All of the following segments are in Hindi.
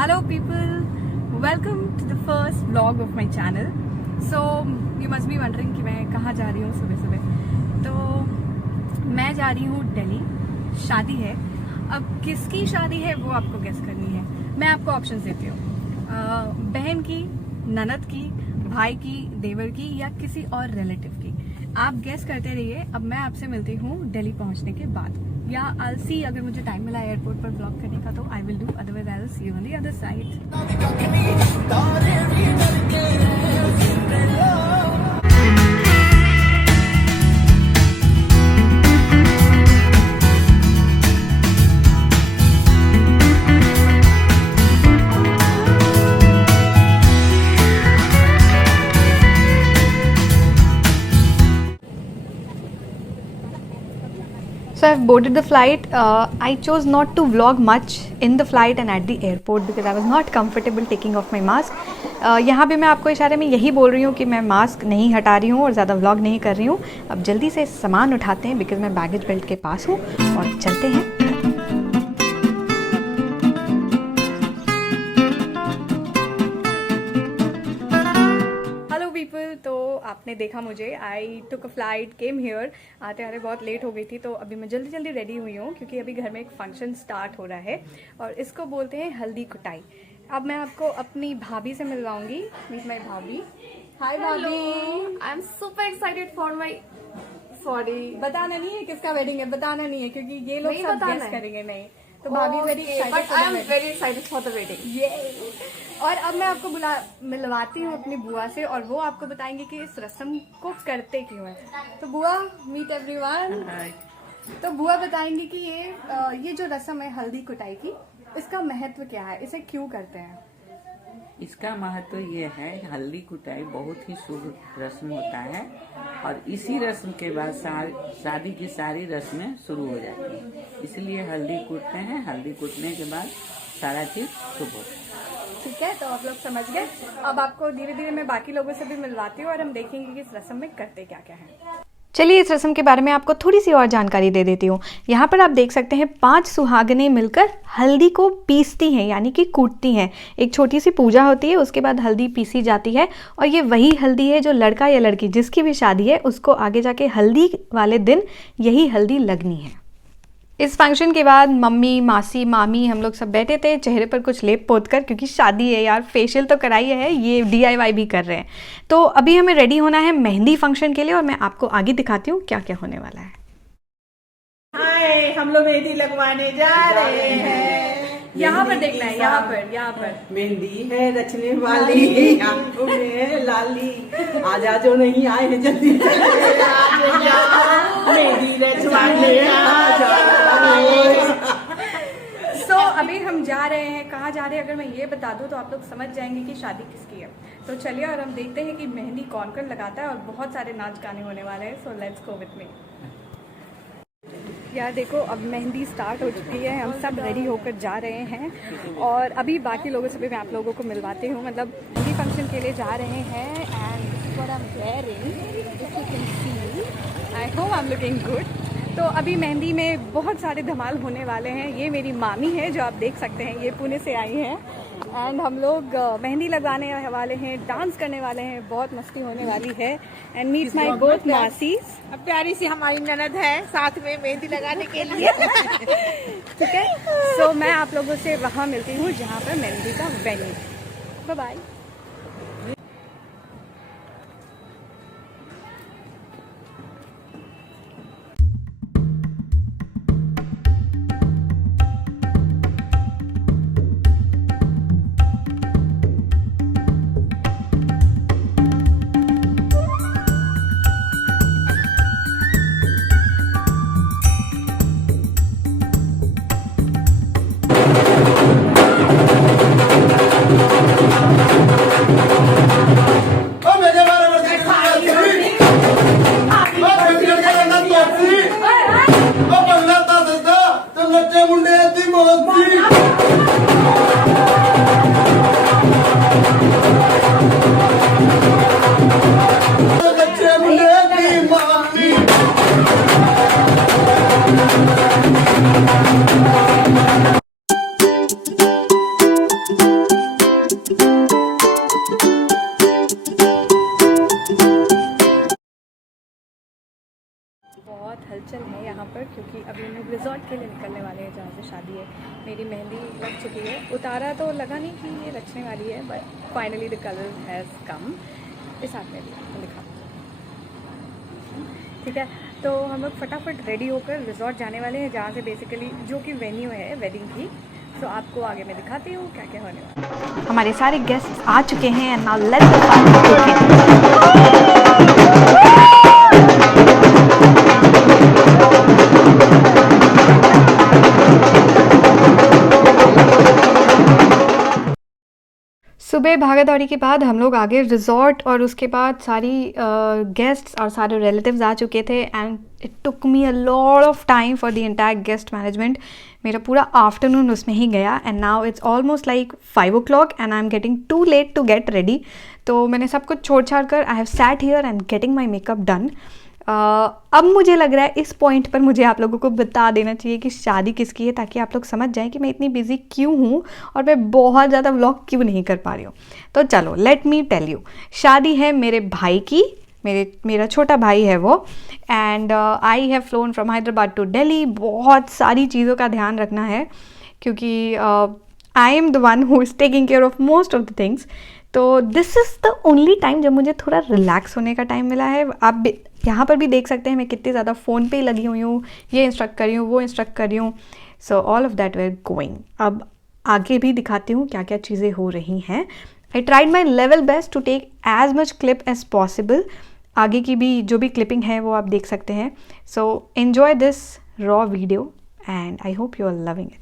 Hello people, welcome to the first vlog of my channel. So you must be wondering कि मैं कहाँ जा रही हूँ सुबह सुबह. तो मैं जा रही हूँ दिल्ली. शादी है. अब किसकी शादी है वो आपको गेस करनी है. मैं आपको ऑप्शंस देती हूँ. बहन की, ननद की, भाई की, देवर की या किसी और रिलेटिव की. आप गेस करते रहिए. अब मैं आपसे मिलती हूँ दिल्ली पहुँचने के बाद, या आई सी अगर मुझे टाइम मिला एयरपोर्ट पर ब्लॉग करने का तो I will do, otherwise I will see you on the other side. So I've boarded the flight. I chose not to vlog much in the flight and at the airport because I was not comfortable taking off my mask. यहाँ पे मैं आपको इशारे में यही बोल रही हूँ कि मैं मास्क नहीं हटा रही हूँ और ज़्यादा व्लॉग नहीं कर रही हूँ. अब जल्दी से सामान उठाते हैं बिकॉज मैं बैगेज बेल्ट के पास हूँ और चलते हैं. तो आपने देखा मुझे, आई टुक अ फ्लाइट, केम हियर. आते आते बहुत लेट हो गई थी तो अभी मैं जल्दी जल्दी रेडी हुई हूँ क्योंकि अभी घर में एक फंक्शन स्टार्ट हो रहा है और इसको बोलते हैं हल्दी कुटाई. अब मैं आपको अपनी भाभी से मिलवाऊंगी. मीट माई भाभी. हाय भाभी. I am super excited for my. Sorry, बताना नहीं है किसका वेडिंग है, बताना नहीं है क्योंकि ये लोग सब गेस करेंगे. नहीं तो भाभी very excited for the wedding. और अब मैं आपको मिलवाती हूँ अपनी बुआ से और वो आपको बताएंगे कि इस रस्म को करते क्यों है. तो बुआ, मीट एवरीवन. तो बुआ बताएंगी कि ये जो रस्म है हल्दी कुटाई की, इसका महत्व क्या है, इसे क्यों करते हैं. इसका महत्व ये है, हल्दी कुटाई बहुत ही शुभ रस्म होता है और इसी रस्म के बाद शादी की सारी रस्में शुरू हो जाती हैं. इसलिए हल्दी कूटते हैं. हल्दी कूटने के बाद सारा चीज शुभ होता है. ठीक है, तो आप लोग समझ गए. अब आपको धीरे धीरे मैं बाकी लोगों से भी मिलवाती हूँ और हम देखेंगे कि इस रस्म में करते क्या क्या है. चलिए इस रस्म के बारे में आपको थोड़ी सी और जानकारी दे देती हूँ. यहाँ पर आप देख सकते हैं 5 सुहागनें मिलकर हल्दी को पीसती हैं, यानी कि कूटती हैं. एक छोटी सी पूजा होती है, उसके बाद हल्दी पीसी जाती है और ये वही हल्दी है जो लड़का या लड़की जिसकी भी शादी है उसको आगे जाके हल्दी वाले दिन यही हल्दी लगनी है. इस फंक्शन के बाद मम्मी, मासी, मामी हम लोग सब बैठे थे चेहरे पर कुछ लेप पोत कर, क्योंकि शादी है यार, फेशियल तो कराई है, ये DIY भी कर रहे हैं. तो अभी हमें रेडी होना है मेहंदी फंक्शन के लिए और मैं आपको आगे दिखाती हूँ क्या क्या होने वाला है. हाय, हम लोग मेहंदी लगवाने जा रहे हैं. यहाँ पर देखना है, यहाँ पर मेहंदी है रचने वाली, आंखों में है लाली. आजा जो नहीं आए हैं जल्दी मेहंदी रचवाने आजा. तो अभी हम जा रहे हैं. कहाँ जा रहे हैं अगर मैं ये बता दूँ तो आप लोग समझ जाएंगे कि शादी किसकी है. तो चलिए और हम देखते हैं कि मेहंदी कौन कौन लगाता है और बहुत सारे नाच गाने होने वाले हैं. सो लेट्स गो विथ मी. यार देखो, अब मेहंदी स्टार्ट हो चुकी है, हम सब रेडी होकर जा रहे हैं और अभी बाकी लोगों से भी मैं आप लोगों को मिलवाती हूँ. मतलब मेहंदी फंक्शन के लिए जा रहे हैं and what I am wearing, if you can C, I hope I am looking good. तो अभी मेहंदी में बहुत सारे धमाल होने वाले हैं. ये मेरी मामी है जो आप देख सकते हैं, ये पुणे से आई हैं एंड हम लोग मेहंदी लगाने वाले हैं, डांस करने वाले हैं, बहुत मस्ती होने वाली है. एंड मीट माई बोथ मासीज. प्यारी सी हमारी ननद है साथ में मेहंदी लगाने के लिए. ठीक है, सो मैं आप लोगों से वहाँ मिलती हूँ जहाँ पर मेहंदी का वेन्यू. Bye bye. से शादी है। मेरी मेहंदी लग चुकी है, उतारा तो लगा नहीं कि ये रचने वाली है, but finally the colour has come. इस हाथ में भी दिखा, ठीक है। तो हम लोग फटाफट रेडी होकर रिजॉर्ट जाने वाले हैं, जहाँ से बेसिकली जो कि वेन्यू है वेडिंग की। तो आपको आगे मैं दिखाती हूँ क्या क्या होने वाला है। हमारे सारे गेस्ट आ चुके हैं एंड नाउ लेट्स सुबह भागा-दौड़ी के बाद हम लोग आगे रिजॉर्ट, और उसके बाद सारी गेस्ट्स और सारे रिलेटिव्स आ चुके थे and it took me a lot of time for the entire guest management. मेरा पूरा आफ्टरनून उसमें ही गया and now it's almost like 5 o'clock and I am getting too late to get ready. तो मैंने सब कुछ छोड़ छाड़ कर I have sat here and getting my makeup done. अब मुझे लग रहा है इस पॉइंट पर मुझे आप लोगों को बता देना चाहिए कि शादी किसकी है, ताकि आप लोग समझ जाएं कि मैं इतनी बिजी क्यों हूँ और मैं बहुत ज़्यादा व्लॉग क्यों नहीं कर पा रही हूँ। तो चलो लेट मी टेल यू, शादी है मेरे भाई की, मेरा छोटा भाई है वो, and I have flown from Hyderabad to Delhi. बहुत सारी चीज़ों का ध्यान रखना है क्योंकि I am the one who is taking care of most of the things. तो this is the only time जब मुझे थोड़ा रिलैक्स होने का टाइम मिला है। आप यहाँ पर भी देख सकते हैं मैं कितनी ज़्यादा फ़ोन पे ही लगी हुई हूँ, ये इंस्ट्रक्ट कर रही हूँ, वो इंस्ट्रक्ट कर रही हूँ। So all of that were going. अब आगे भी दिखाती हूँ क्या क्या चीज़ें हो रही हैं। I tried my level best to take as much clip as possible. आगे की भी जो भी क्लिपिंग है वो आप देख सकते हैं। So enjoy this raw video and I hope you are loving it.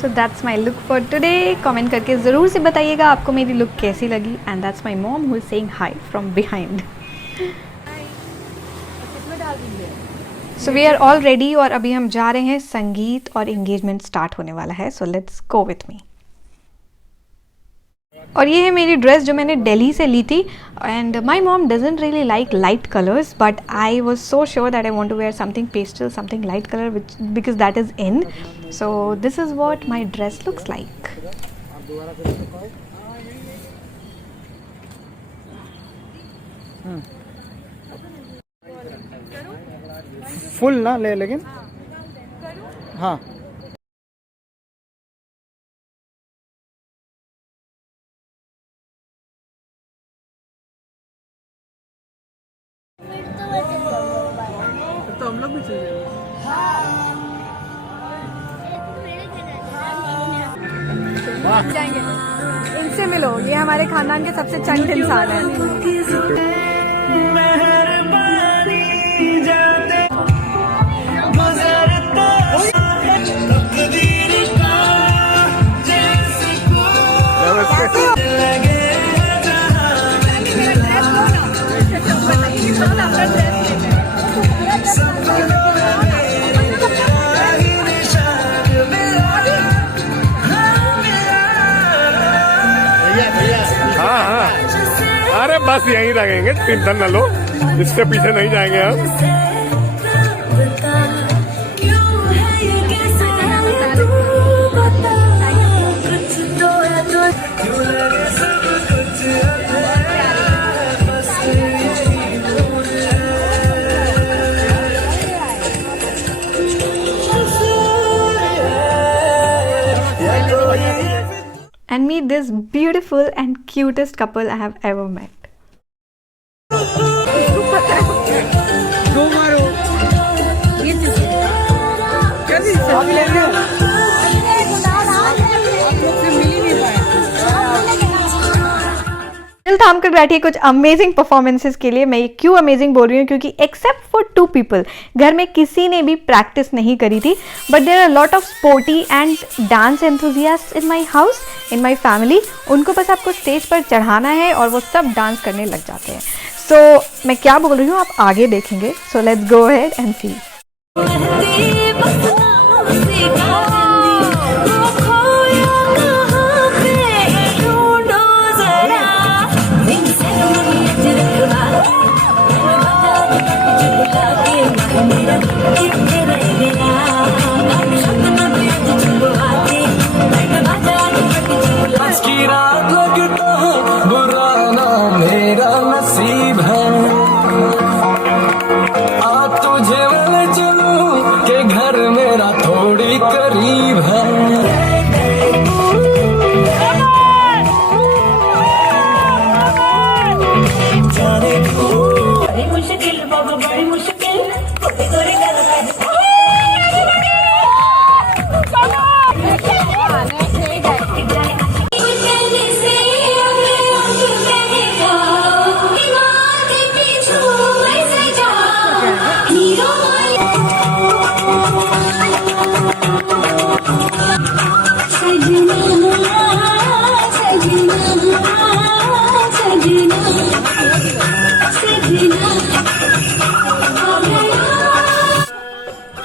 So that's my look for today. Comment करके ज़रूर से बताइएगा आपको मेरी लुक कैसी लगी। And that's my mom who is saying hi from behind. So we are all ready और अभी हम जा रहे हैं, संगीत और एंगेजमेंट स्टार्ट होने वाला है। सो लेट्स गो विथ मी। और ये है मेरी ड्रेस जो मैंने दिल्ली से ली थी। And my mom doesn't really like light colours, but I was so sure that I want to wear something pastel, something light colour, which because that is in. So this is what my dress looks like. Full ना ले, लेकिन हाँ तो हम लोग भी चले जाएंगे, इनसे मिलो, ये हमारे खानदान के सबसे चंट इंसान है। हाँ हाँ, अरे बस यहीं लगेंगे, टेंशन न लो, इससे पीछे नहीं जाएंगे हम। And meet this beautiful and cutest couple I have ever met. दो मारो ये कैसी सब ले रहे हो? दिल थाम कर बैठी कुछ अमेजिंग परफॉर्मेंसेस के लिए। मैं ये क्यों अमेजिंग बोल रही हूँ क्योंकि एक्सेप्ट फॉर 2 people घर में किसी ने भी प्रैक्टिस नहीं करी थी। But there are lot of sporty and dance enthusiast in my house, in my family. उनको बस आपको स्टेज पर चढ़ाना है और वो सब डांस करने लग जाते हैं। सो मैं क्या बोल रही हूँ आप आगे देखेंगे। So let's go ahead and see. तुझे चलूं के घर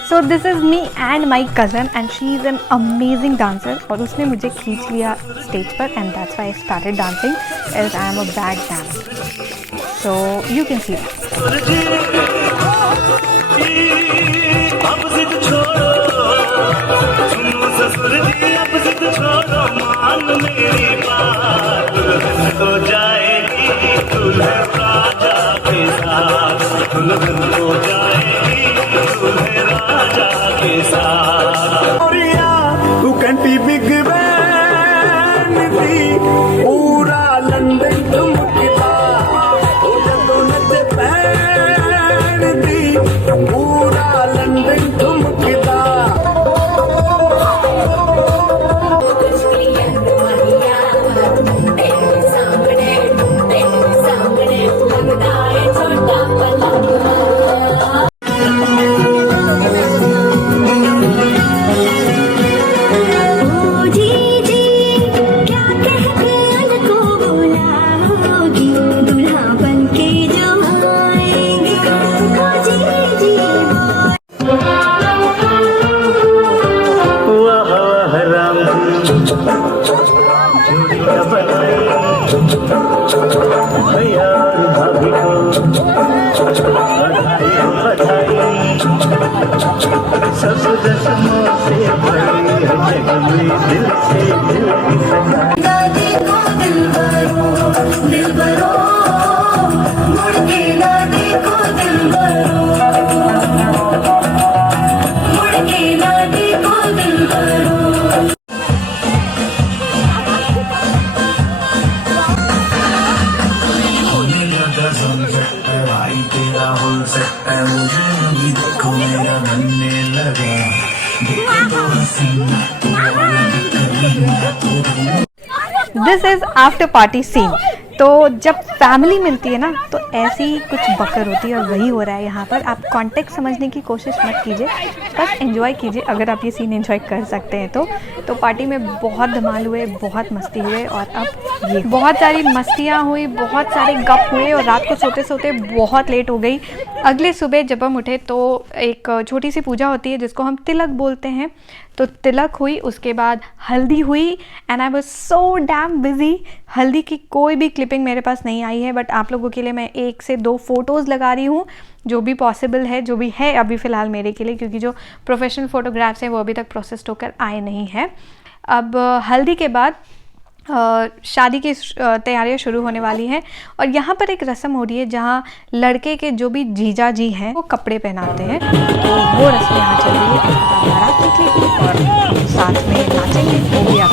so this is me and my cousin and she is an amazing dancer और उसने मुझे खींच लिया स्टेज पर and that's why I started dancing as I am a bad dancer. So you can see तू कंटी बिग बैंड दी पूरा लंदन ठुमकदा जदों नच बैंड दी पूरा लंदन ठुमकदा. This is after party scene. तो जब फैमिली मिलती है ना तो ऐसी कुछ बकर होती है और वही हो रहा है यहाँ पर. आप कॉन्टेक्स्ट समझने की कोशिश मत कीजिए, बस एंजॉय कीजिए अगर आप ये सीन एंजॉय कर सकते हैं तो पार्टी में बहुत धमाल हुए, बहुत मस्ती हुए और अब ये बहुत सारी मस्तियाँ हुई, बहुत सारे गप हुए और रात को सोते सोते बहुत लेट हो गई. अगले सुबह जब हम उठे तो एक छोटी सी पूजा होती है जिसको हम तिलक बोलते हैं. तो तिलक हुई, उसके बाद हल्दी हुई and I was so damn busy. हल्दी की कोई भी क्लिपिंग मेरे पास नहीं आई है बट आप लोगों के लिए मैं 1 से 2 फ़ोटोज़ लगा रही हूँ जो भी पॉसिबल है, जो भी है अभी फ़िलहाल मेरे के लिए, क्योंकि जो प्रोफेशनल फ़ोटोग्राफ्स हैं वो अभी तक प्रोसेस्ड होकर आए नहीं हैं. अब हल्दी के बाद शादी की तैयारियां शुरू होने वाली हैं और यहाँ पर एक रस्म हो रही है जहाँ लड़के के जो भी जीजा जी हैं वो कपड़े पहनाते हैं. तो वो रस्म यहाँ चल रही है. बारात निकलेगी और साथ में नाचेंगे, वो भी आप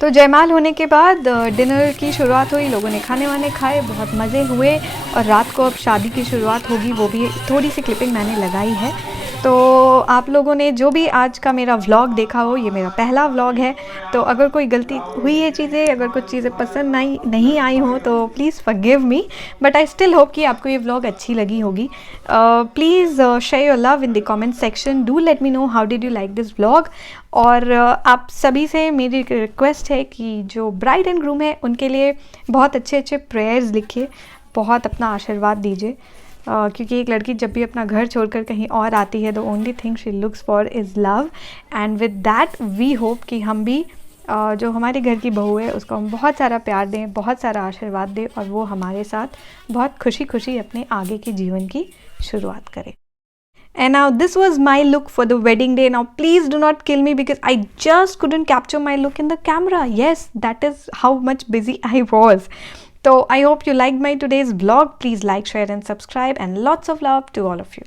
तो जयमाल होने के बाद डिनर की शुरुआत हुई, लोगों ने खाने वाने खाए, बहुत मज़े हुए और रात को अब शादी की शुरुआत होगी, वो भी थोड़ी सी क्लिपिंग मैंने लगाई है। तो आप लोगों ने जो भी आज का मेरा व्लॉग देखा हो, ये मेरा पहला व्लॉग है, तो अगर कोई गलती हुई है चीज़ें, अगर कुछ चीज़ें पसंद नहीं आई हो तो please forgive me, but I still hope कि आपको ये व्लॉग अच्छी लगी होगी। Please share your love in the comment section, do let me know how did you like this vlog. और आप सभी से मेरी रिक्वेस्ट है कि जो ब्राइड एंड ग्रूम है उनके लिए बहुत अच्छे अच्छे प्रेयर्स लिखिए, बहुत अपना आशीर्वाद दीजिए, क्योंकि एक लड़की जब भी अपना घर छोड़कर कहीं और आती है, the only thing she looks for is love, and with that we hope कि हम भी जो हमारे घर की बहू है उसको हम बहुत सारा प्यार दें, बहुत सारा आशीर्वाद दें और वो हमारे साथ बहुत खुशी खुशी अपने आगे के जीवन की शुरुआत करे। And now this was my look for the wedding day. Now please do not kill me because I just couldn't capture my look in the camera. Yes, that is how much busy I was. So I hope you liked my today's vlog. Please like, share and subscribe, and lots of love to all of you.